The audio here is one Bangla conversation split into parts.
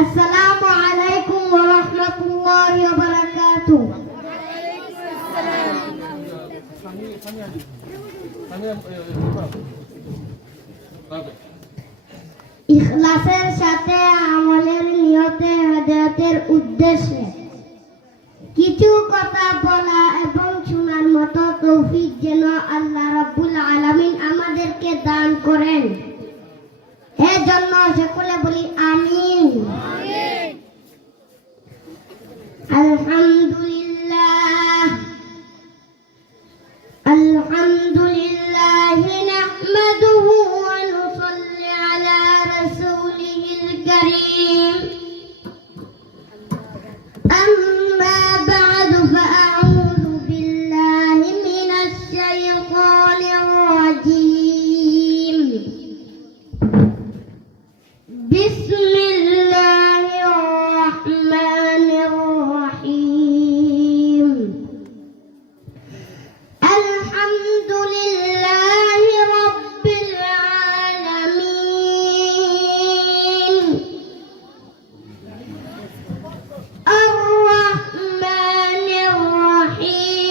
আসসালামু আলাইকুম ওয়া রাহমাতুল্লাহি ওয়া বারাকাতুহু। ইখলাসের সাথে আমলের নিয়তে হাজাতের উদ্দেশ্যে কিছু কথা বলা এবং শোনার মতো তৌফিক যেন আল্লাহ রাব্বুল আলামিন আমাদেরকে দান করেন, এর জন্য সকলে বলি আমিন। আলহামদুলিল্লাহ আলহামদুলিল্লাহ নাহমাদুহু ওয়া নুসাল্লি আলা রাসূলিল কারীম। আম্মা বা'দু ফাআউযু বিল্লাহি মিনাশ শাইতানির রাজীম। বিসমিল্লাহির রাহমানির রাহিম। আলহামদুলিল্লাহি রাব্বিল আলামিন। আর-রাহমানির রাহিম।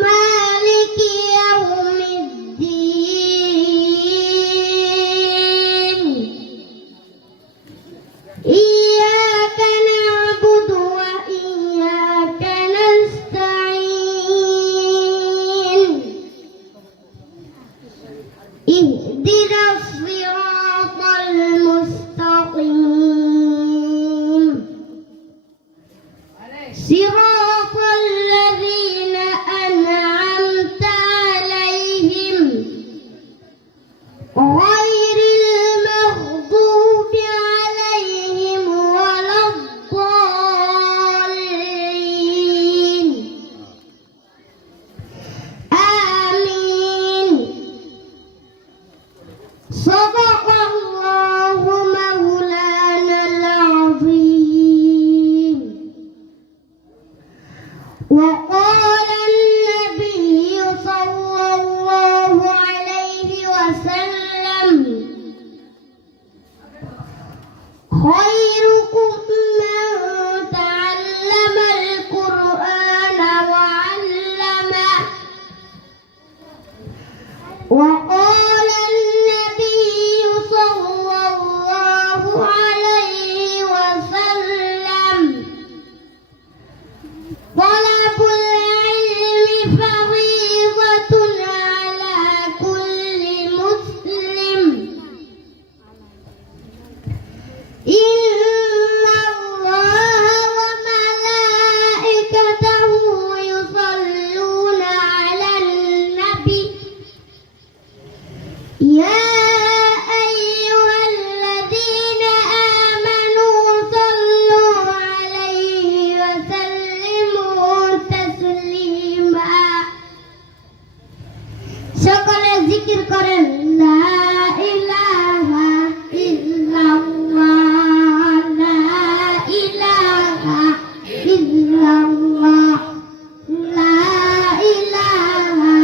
মালিকি ইয়াউমিদ্দিন। ইয়্যাকা না'বুদু ওয়া ইয়্যাকা নাস্তাঈন। ইহদিনাস সিরাতাল মুস্তাকিম। সিরাতাল লাযীনা আন'আমতা আলাইহিম গায়রিল মাগদুবি আলাইহিম ওয়ালাদ-দাল্লিন। আমিন। সাদাকাল্লাহু মাওলানাল আযীম। وقال النبي صلى الله عليه وسلم خيركم من تعلم القرآن وعلمه. وقال النبي صلى الله عليه وسلم طلب العلم فريضة على كل مسلم. إن الله وملائكته يصلون على النبي يا أيها الذين آمنوا صلوا عليه وسلموا تسليما. সকলে জিকির করেন লা ইলাহা ইল্লাল্লাহ, লা ইলাহা ইল্লাল্লাহ, লা ইলাহা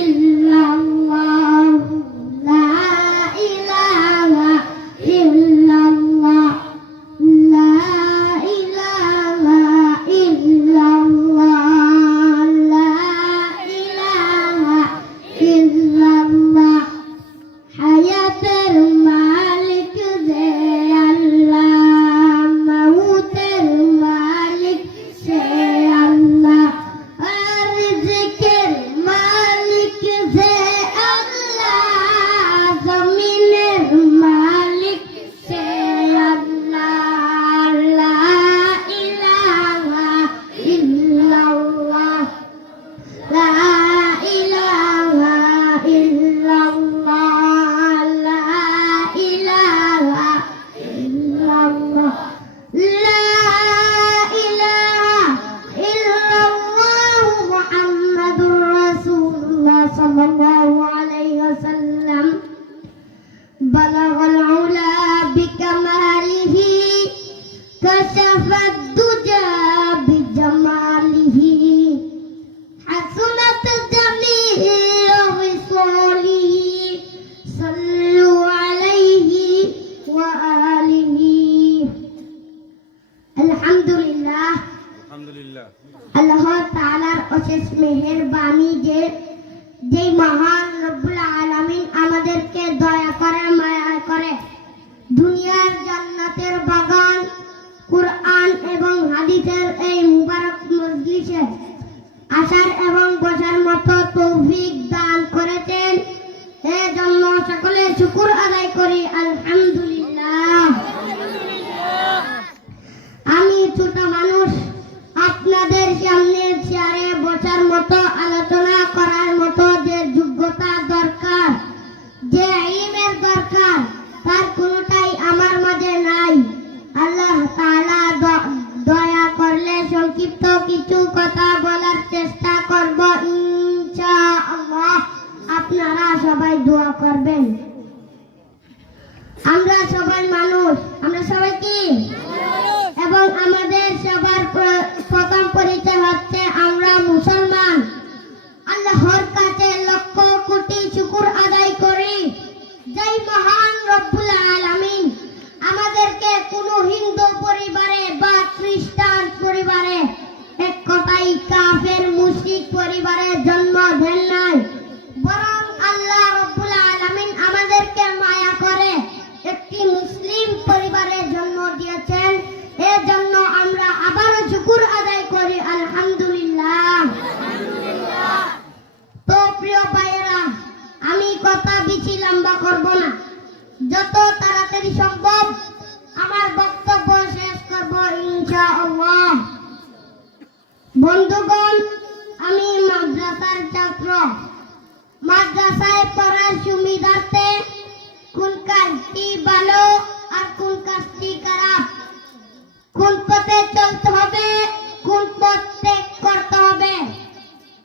ইল্লাল্লাহ, লা সকলে শুকর আদায় করি আলহামদুলিল্লাহ। আমি ছোট মানুষ, আপনাদের সামনে চেয়ারে বসার মতো, আলোচনা করার মতো যে যোগ্যতা দরকার, যে ইলমের দরকার, তার কোনোটাই আমার মাঝে নাই। আল্লাহ তাআলা দয়া করলে সংক্ষিপ্ত কিছু কথা বলার চেষ্টা করব ইনশাআল্লাহ। আপনারা সবাই দোয়া করবেন। আমরা সবাই মানুষ, আমরা সবাই কি, এবং আমাদের সবার প্রথম পরিচয় হচ্ছে আমরা মুসলমান। আল্লাহর কাছে লক্ষ কোটি শুকর আদায় করি যে মহান রব্বুল আলামিন আমাদেরকে কোনো হিন্দু পরিবারে বা খ্রিস্টান পরিবারে, এক কথায় কাফের মুশরিক পরিবারে জন্ম দেন নাই, বরং আল্লাহ রব্বুল আলামিন আমাদেরকে মায়া করে একটি মুসলিম পরিবারে জন্ম দিয়েছেন। এজন্য আমরা আবারও শুকর আদায় করি আলহামদুলিল্লাহ। তো প্রিয় ভাইয়েরা, আমি কথা বেশি লম্বা করব না, যত তাড়াতাড়ি সম্ভব আমার বক্তব্য শেষ করব ইনশাআল্লাহ। বন্ধুগণ, আমি মাদ্রাসার ছাত্র। মাদ্রাসায় পড়ার সুবিধার্থে কোন কাজটি ভালো আর কোন কাজটি খারাপ, কোন পথে চলতে হবে, কোন পথ ত্যাগ করতে হবে,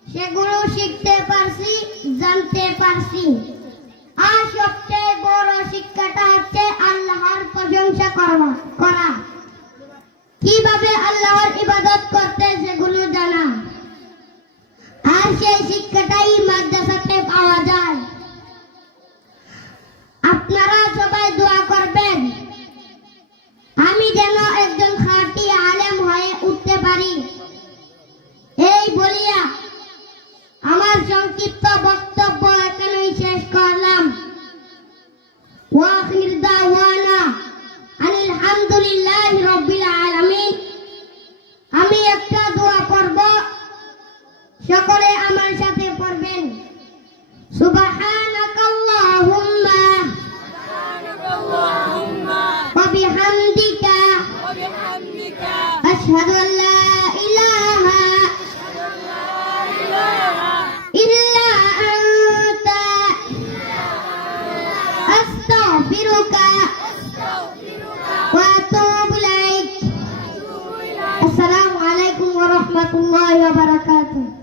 সেগুলো শিখতে পারছি, জানতে পারছি। আর সবচেয়ে বড় শিক্ষাটা হচ্ছে আল্লাহর প্রশংসা করা, কিভাবে আল্লাহর ইবাদত করতে সেগুলো জানা। আর সেই শিক্ষাটাই মাদ্রাসাতে পাওয়া যায়। আপনারা সবাই দোয়া করবেন আমি যেন একজন খাঁটি আলেম হয়ে উঠতে পারি। এই বলিয়া আমার সংক্ষিপ্ত বক্তব্য এখানেই শেষ করলাম। ওয়া আখির দাওয়ানা আনিল হামদুলিল্লাহি রাব্বিল আলামিন। আমি একটা দোয়া পড়ব, সকলে আমার সাথে পড়বেন। সুবহানাকাল্লাহুম্মা ওয়া বিহামদিকা আশহাদু আল লা ইলাহা ইল্লা আনতা আস্তাগফিরুকা ওয়া আতুবু ইলাইক। আসসালামু আলাইকুম ওয়া রাহমাতুল্লাহি ওয়া বারাকাতুহু।